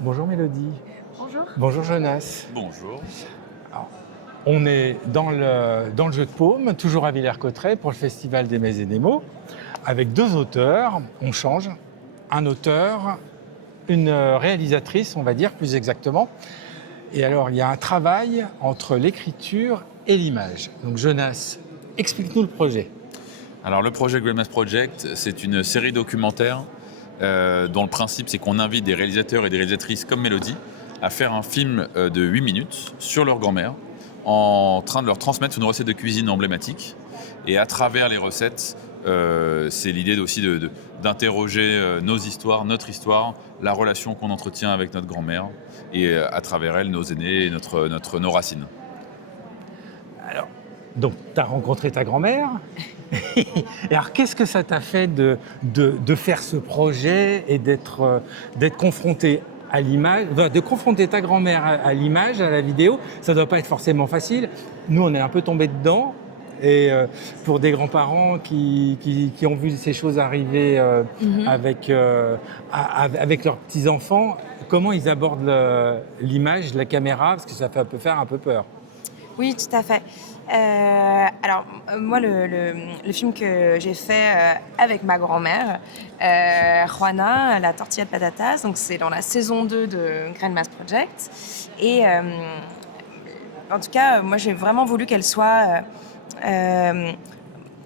Bonjour Mélodie. Bonjour. Bonjour Jonas. Bonjour. Alors, on est dans le jeu de paume, toujours à Villers-Cotterêts pour le Festival des Mets et des Mots, avec deux auteurs. On change. Un auteur, une réalisatrice, on va dire plus exactement. Et alors, il y a un travail entre l'écriture et l'image. Donc Jonas, explique-nous le projet. Alors le projet Grey Mass Project, c'est une série documentaire dont le principe c'est qu'on invite des réalisateurs et des réalisatrices comme Mélodie à faire un film de 8 minutes sur leur grand-mère en train de leur transmettre une recette de cuisine emblématique. Et à travers les recettes, c'est l'idée aussi d'interroger nos histoires, notre histoire, la relation qu'on entretient avec notre grand-mère et à travers elle, nos aînés et nos racines. Alors, donc, tu as rencontré ta grand-mère. Et alors, qu'est-ce que ça t'a fait de faire ce projet et d'être confronté à l'image, de confronter ta grand-mère à l'image, à la vidéo? Ça ne doit pas être forcément facile. Nous, on est un peu tombés dedans. Et pour des grands-parents qui ont vu ces choses arriver avec leurs petits-enfants, comment ils abordent l'image, la caméra? Parce que ça peut faire un peu peur. Oui, tout à fait. Moi, le film que j'ai fait avec ma grand-mère, Juana, la tortilla de patatas, donc c'est dans la saison 2 de Grey Mass Project. Et en tout cas, moi, j'ai vraiment voulu qu'elle soit...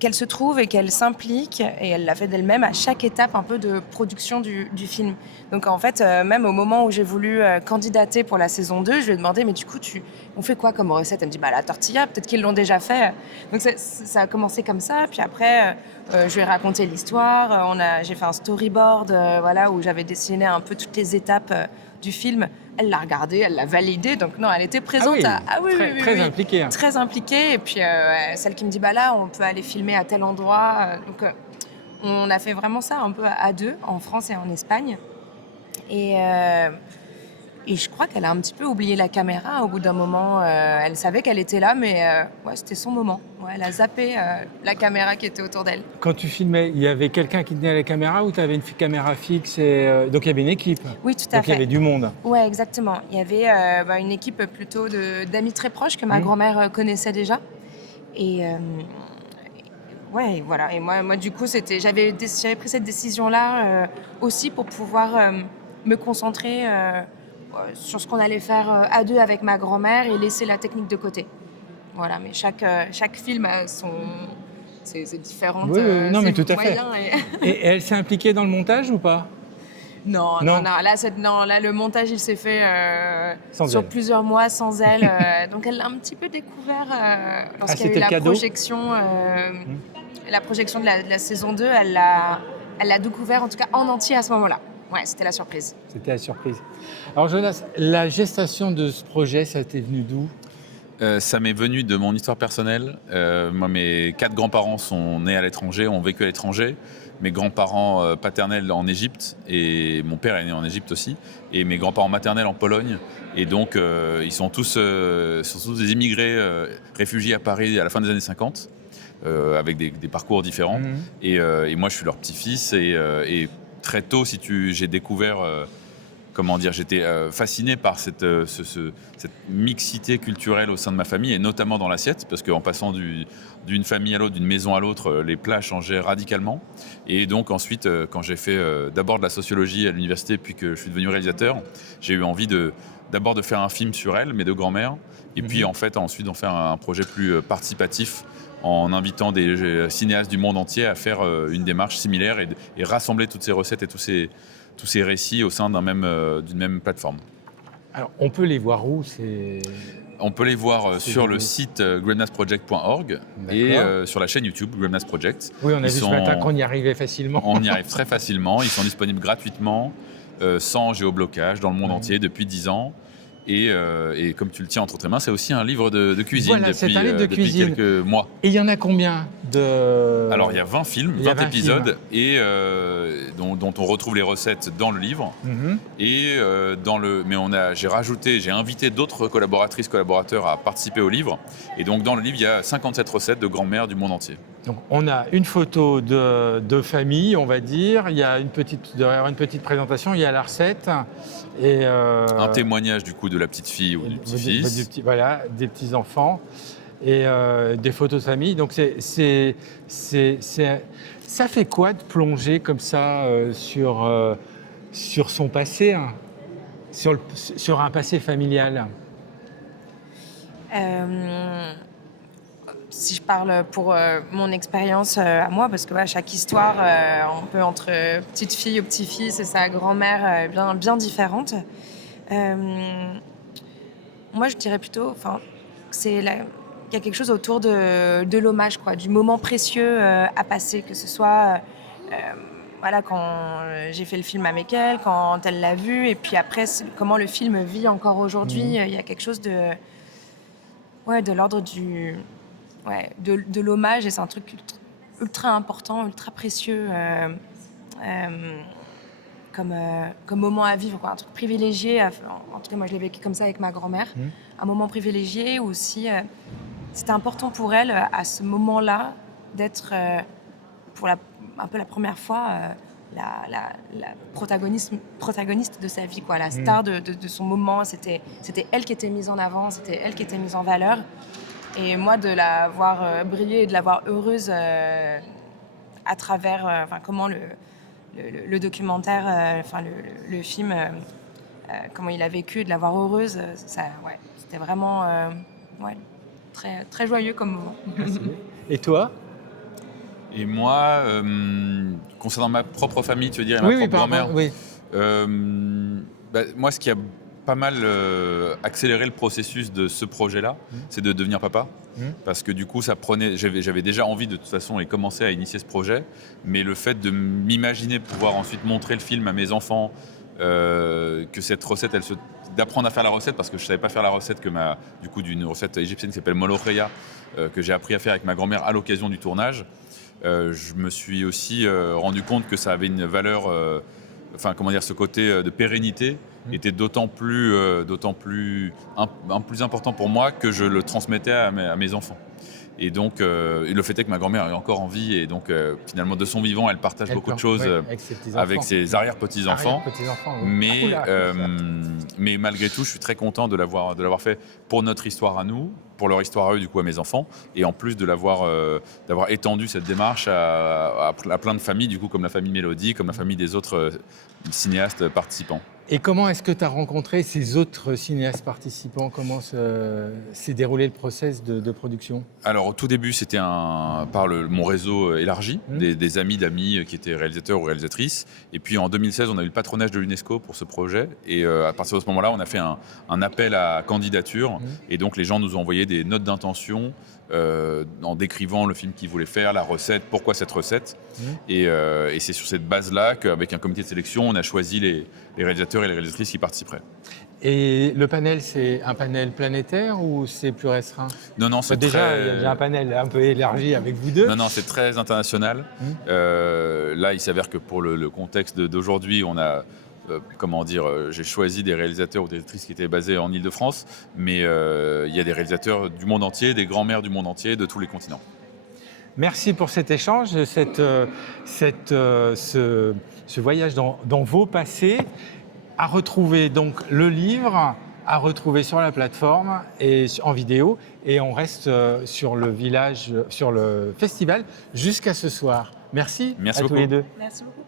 qu'elle se trouve et qu'elle s'implique, et elle l'a fait d'elle-même à chaque étape un peu de production du film. Donc en fait, même au moment où j'ai voulu candidater pour la saison 2, je lui ai demandé, mais du coup, on fait quoi comme recette? Elle me dit, la tortilla, peut-être qu'ils l'ont déjà fait. Donc ça a commencé comme ça, puis après, je lui ai raconté l'histoire, j'ai fait un storyboard voilà, où j'avais dessiné un peu toutes les étapes du film. Elle l'a regardé, elle l'a validé, donc non, elle était présente. Très impliquée. Hein. Très impliquée, et puis celle qui me dit, là, on peut aller filmer à tel endroit. On a fait vraiment ça un peu à deux, en France et en Espagne. Et je crois qu'elle a un petit peu oublié la caméra au bout d'un moment. Elle savait qu'elle était là, mais c'était son moment. Ouais, elle a zappé la caméra qui était autour d'elle. Quand tu filmais, il y avait quelqu'un qui tenait la caméra ou tu avais une caméra fixe donc il y avait une équipe? Oui, tout à fait. Donc il y avait du monde? Oui, exactement. Il y avait une équipe plutôt d'amis très proches que ma grand-mère connaissait déjà. Et voilà. Et moi du coup, j'avais pris cette décision-là aussi pour pouvoir me concentrer sur ce qu'on allait faire à deux avec ma grand-mère et laisser la technique de côté. Voilà, mais chaque film a ses différentes non, mais tout à fait. moyens. Et elle s'est impliquée dans le montage ou pas? Non. Là, le montage, il s'est fait sur elle. plusieurs mois sans elle. Donc, elle l'a un petit peu découvert lorsqu'il y a eu c'était le projection. La projection de la saison 2, elle l'a découvert en tout cas en entier à ce moment-là. Ouais, c'était la surprise. C'était la surprise. Alors Jonas, la gestation de ce projet, ça t'est venu d'où? Ça m'est venu de mon histoire personnelle. Moi, mes 4 grands-parents sont nés à l'étranger, ont vécu à l'étranger. Mes grands-parents paternels en Égypte, et mon père est né en Égypte aussi, et mes grands-parents maternels en Pologne. Et donc, ils sont tous des immigrés réfugiés à Paris à la fin des années 50, avec des parcours différents. Et moi, je suis leur petit-fils, et très tôt, j'ai découvert... j'étais fasciné par cette mixité culturelle au sein de ma famille, et notamment dans l'assiette, parce qu'en passant d'une famille à l'autre, d'une maison à l'autre, les plats changeaient radicalement. Et donc ensuite, quand j'ai fait d'abord de la sociologie à l'université, puis que je suis devenu réalisateur, j'ai eu envie d'abord de faire un film sur elle, mes deux grands-mères, et puis ensuite d'en faire un projet plus participatif, en invitant des cinéastes du monde entier à faire une démarche similaire et rassembler toutes ces recettes et tous ces récits au sein d'une même plateforme. Alors, on peut les voir où On peut les voir sur le site greymassproject.org et sur la chaîne YouTube Grey Mass Project. Oui, on a vu ce matin qu'on y arrivait facilement. On y arrive très facilement. Ils sont disponibles gratuitement, sans géoblocage, dans le monde entier depuis 10 ans. Et comme tu le tiens entre tes mains, c'est aussi un livre de cuisine, voilà, c'est un livre de depuis cuisine. quelques mois. Et il y en a combien Alors, il y a 20 films, Il y a 20 20 épisodes, et dont on retrouve les recettes dans le livre. Mhm. Et j'ai invité d'autres collaboratrices, collaborateurs à participer au livre. Et donc, dans le livre, il y a 57 recettes de grand-mère du monde entier. Donc, on a une photo de famille, on va dire. Il y a derrière une petite présentation, il y a la recette. Et, Un témoignage, du coup, de la petite fille ou du petit-fils. Voilà, des petits-enfants. Et des photos de famille. Donc, ça fait quoi de plonger comme ça sur son passé, hein, sur un passé familial? Si je parle pour mon expérience à moi, parce que voilà, chaque histoire, on peut entre petite fille ou petit-fils et sa grand-mère bien différente. Moi, je dirais plutôt, il y a quelque chose autour de l'hommage, quoi, du moment précieux à passer, que ce soit voilà, quand j'ai fait le film avec elle, quand elle l'a vu, et puis après, comment le film vit encore aujourd'hui. Il y a quelque chose de l'ordre de l'hommage, et c'est un truc ultra important, ultra précieux comme moment à vivre, quoi. Un truc privilégié. En tout cas, moi, je l'ai vécu comme ça avec ma grand-mère. Un moment privilégié où aussi c'était important pour elle, à ce moment-là, d'être pour un peu la première fois la protagoniste de sa vie, quoi, la star de son moment. C'était elle qui était mise en avant, c'était elle qui était mise en valeur. Et moi, de la voir briller et de la voir heureuse à travers comment le documentaire, le film, comment il a vécu, de la voir heureuse, c'était vraiment très, très joyeux comme moment. Et toi? Et moi, concernant ma propre famille, tu veux dire, et ma propre grand-mère, oui. Moi, ce qui a pas mal accéléré le processus de ce projet-là, c'est de devenir papa. Parce que du coup, j'avais déjà envie de toute façon et commencer à initier ce projet, mais le fait de m'imaginer pouvoir ensuite montrer le film à mes enfants, que cette recette, d'apprendre à faire la recette, parce que je savais pas faire la recette d'une recette égyptienne qui s'appelle molokhia, que j'ai appris à faire avec ma grand-mère à l'occasion du tournage. Je me suis aussi rendu compte que ça avait une valeur, ce côté de pérennité était d'autant plus important pour moi que je le transmettais à mes enfants. Et donc, le fait est que ma grand-mère est encore en vie, et donc finalement de son vivant, elle partage beaucoup de choses avec ses arrière-petits-enfants. Oui. Mais malgré tout, je suis très content de l'avoir fait pour notre histoire à nous, pour leur histoire à eux, du coup à mes enfants, et en plus d'avoir étendu cette démarche à plein de familles, du coup comme la famille Mélodie, comme la famille des autres cinéastes participants. Et comment est-ce que tu as rencontré ces autres cinéastes participants? Comment s'est déroulé le process de production? Alors au tout début, c'était par mon réseau élargi, des amis d'amis qui étaient réalisateurs ou réalisatrices. Et puis en 2016, on a eu le patronage de l'UNESCO pour ce projet. Et à partir de ce moment-là, on a fait un appel à candidature. Et donc les gens nous ont envoyé des notes d'intention en décrivant le film qu'ils voulaient faire, la recette, pourquoi cette recette. Et c'est sur cette base-là qu'avec un comité de sélection, on a choisi les réalisateurs et les réalisatrices qui participeraient. Et le panel, c'est un panel planétaire ou c'est plus restreint? Non, c'est déjà, il y a un panel un peu élargi avec vous deux. Non, c'est très international. Là, il s'avère que pour le contexte d'aujourd'hui, on a... j'ai choisi des réalisateurs ou des réalisatrices qui étaient basés en Île-de-France, mais il y a des réalisateurs du monde entier, des grands-mères du monde entier, de tous les continents. Merci pour cet échange, ce voyage dans vos passés. À retrouver donc le livre, à retrouver sur la plateforme et en vidéo. Et on reste sur le festival jusqu'à ce soir. Merci Merci à beaucoup. tous les deux. Merci beaucoup.